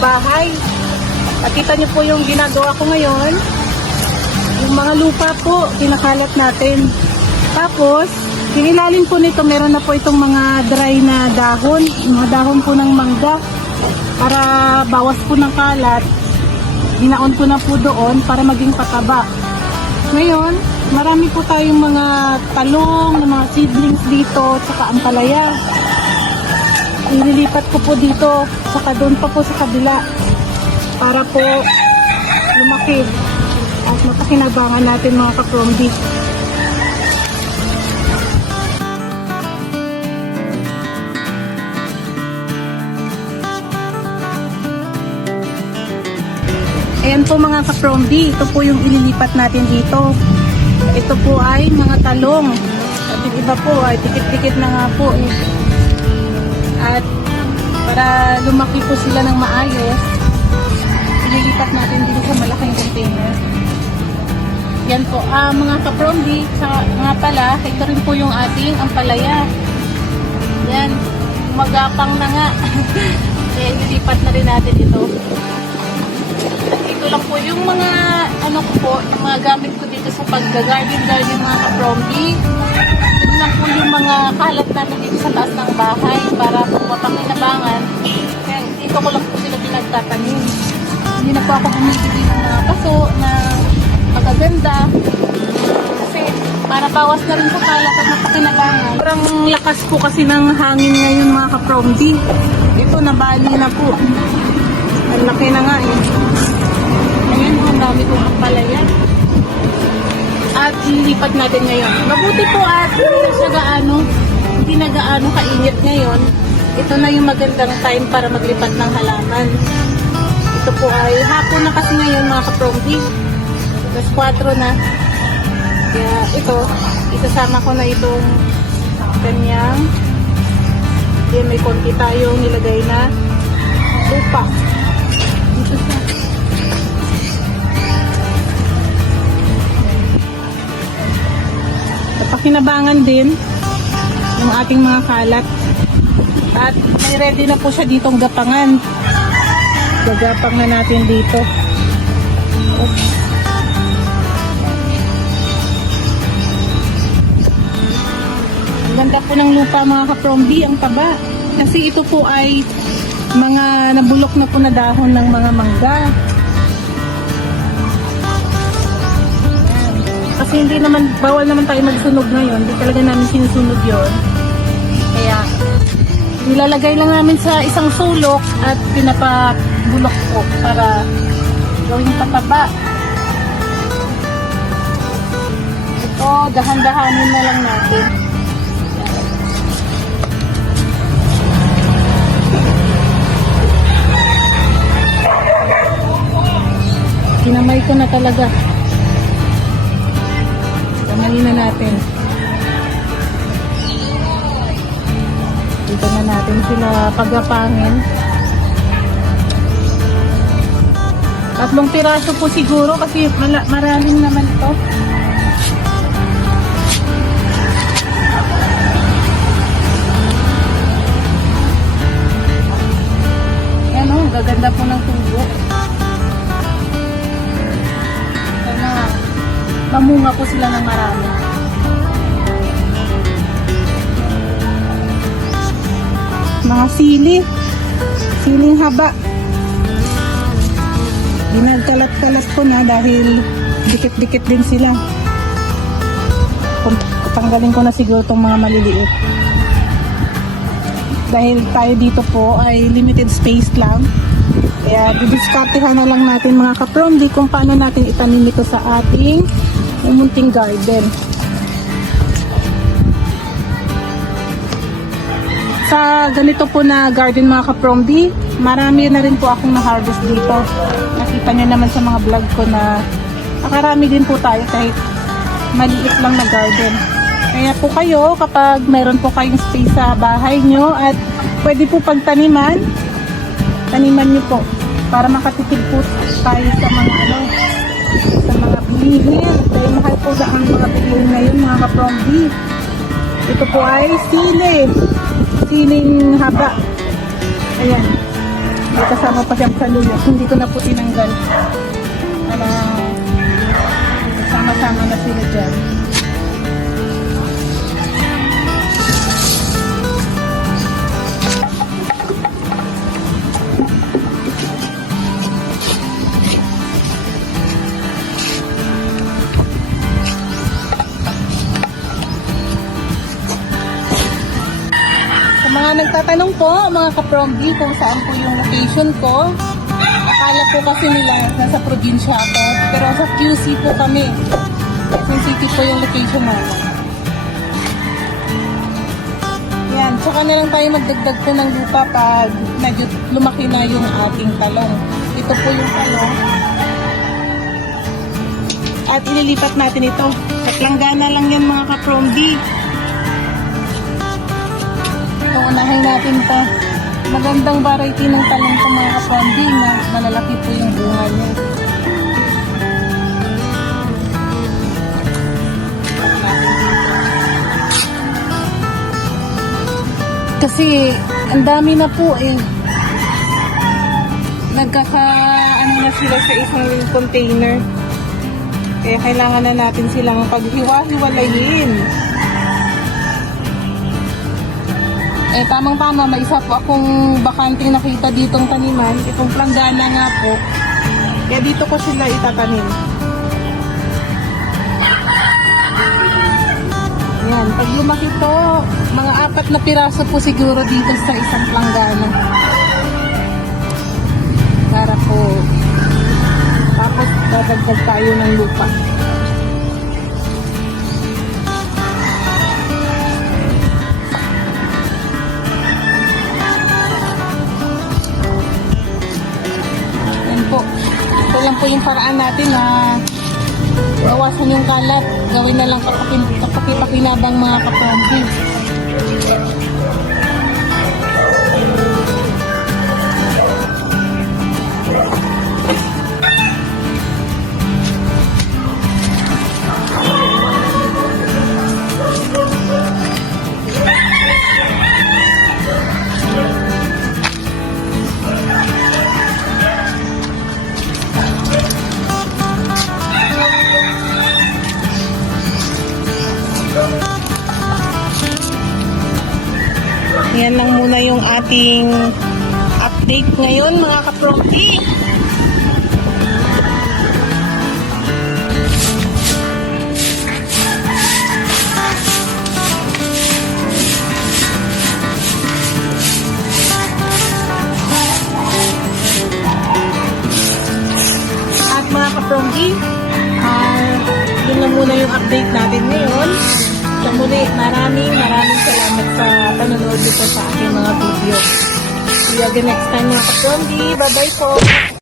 bahay. At kita niyo po yung ginagawa ko ngayon. Yung mga lupa po, kinakalat natin. Tapos, yung ilalim po nito, meron na po itong mga dry na dahon. Mga dahon po ng mangga. Para bawas po ng kalat, ginaon ko na po doon para maging pataba. Ngayon, marami po tayong mga talong, mga seedlings dito, tsaka ampalaya. Ililipat ko po dito, tsaka doon pa po sa kabila para po lumaki at mapakinabangan natin mga kapromdi. Ayan po mga kapromdi, ito po yung ililipat natin dito. Ito po ay mga talong. At yung iba po ay dikit-dikit na nga po eh. At para lumaki po sila ng maayos, ililipat natin dito sa malaking container. Yan po, mga kapromdi, nga pala, ito rin po yung ating ampalaya. Yan, magapang na nga. Kaya ililipat na rin natin ito. Ito lang po yung mga ano ko po, yung mga gamit ko dito sa pagga-garden mga kapromdi. Ito lang po yung mga kalat namin dito sa taas ng bahay para po mapakinabangan. Kaya dito ko lang po sila pinagtatanim. Hindi na po ako bumibili ng mga paso na magaganda. Kasi para bawas na rin po kalat at mapakinabangan. Parang lakas po kasi ng hangin ngayon mga kapromdi. Ito nabali na po. Ang laki na nga eh. Ayan, ang dami kong ampalaya. At lilipat natin ngayon. Mabuti po at hindi na gaano kainit ngayon. Ito na yung magandang time para maglipat ng halaman. Ito po ay hapon na kasi ngayon mga kapromdi. Tapos 4 na. Kaya ito, isasama ko na itong kanyang. Yan, may konti tayong nilagay na lupa. Dito siya. Napakinabangan din yung ating mga kalat. At may ready na po siya ditong gapangan. Gagapang na natin dito. Oops. Ang ganda po ng lupa mga kapromdi, ang taba. Kasi ito po ay mga nabulok na po na dahon ng mga mangga. Kasi hindi naman, bawal naman tayo magsunog ngayon. Hindi talaga namin sinusunog yun. Kaya, nilalagay lang namin sa isang sulok at pinapabulok po para gawing pataba. Ito, dahan-dahanin na lang natin. Kinamay ko na talaga. Kamayin na natin. Dito na natin sila pagapangin. 3 piraso po siguro kasi maraming naman ito. Yan o, gaganda po ng tubo. Mamunga po sila ng marami. Mga siling haba. Ginagkalat-kalat ko na dahil dikit-dikit din sila. Tanggalin ko na siguro itong mga maliliit. Dahil tayo dito po ay limited space lang. Kaya didiskartehan na lang natin mga kapromdi kung paano natin itanim ito sa ating munting garden. Sa ganito po na garden mga kapromdi, marami na rin po akong na-harvest dito. Nakita nyo naman sa mga vlog ko na nakarami din po tayo kahit maliit lang na garden. Kaya po kayo, kapag meron po kayong space sa bahay nyo at pwede po pagtaniman, taniman nyo po para makatipid po tayo sa mga sa mga bilihin. Dahil mahal po sa ang mga bilihin ngayon mga kapromdi. Ito po ay siling haba. Ayan. May kasama pa siyang saluyot. Hindi ko na po tinanggal. Para sama-sama na sila dyan. Sa mga nagtatanong po, mga ka-prombi, kung saan po yung location ko, akala po kasi nila nasa probinsya ako. Pero sa QC po kami. Quezon City po yung location namin. Yan, tsaka na lang tayo magdagdag po ng lupa pag medyo lumaki na yung ating talong. Ito po yung talong. At ililipat natin ito. Sa planggana lang yan mga ka-prombi. Ito, unahin natin to. Magandang variety ng talong ko mga ka-prombi na malalaki po yung bunga niya. Kasi ang dami na po eh. Ano na sila sa isang container. Kaya kailangan na natin silang paghiwa-hiwalayin. Eh, tamang-tama, may isa po akong bakanting nakita ditong taniman. Itong planggana nga po. Kaya dito ko sila itatanim. Yan, pag lumaki po, mga 4 na piraso po siguro dito sa isang planggana. Para po, tapos dadagdag tayo ng lupa. Ito lang po yung paraan natin na bawasan yung kalat. Gawin na lang kapakipakinabang mga ka-prombi. Yan lang muna yung ating update ngayon mga ka-prombi. At mga ka-prombi, yun lang muna yung update natin ngayon. So muli, maraming salamat sa panonood nito sa aking mga video. See you again next time mga ka-prombi. Bye-bye po!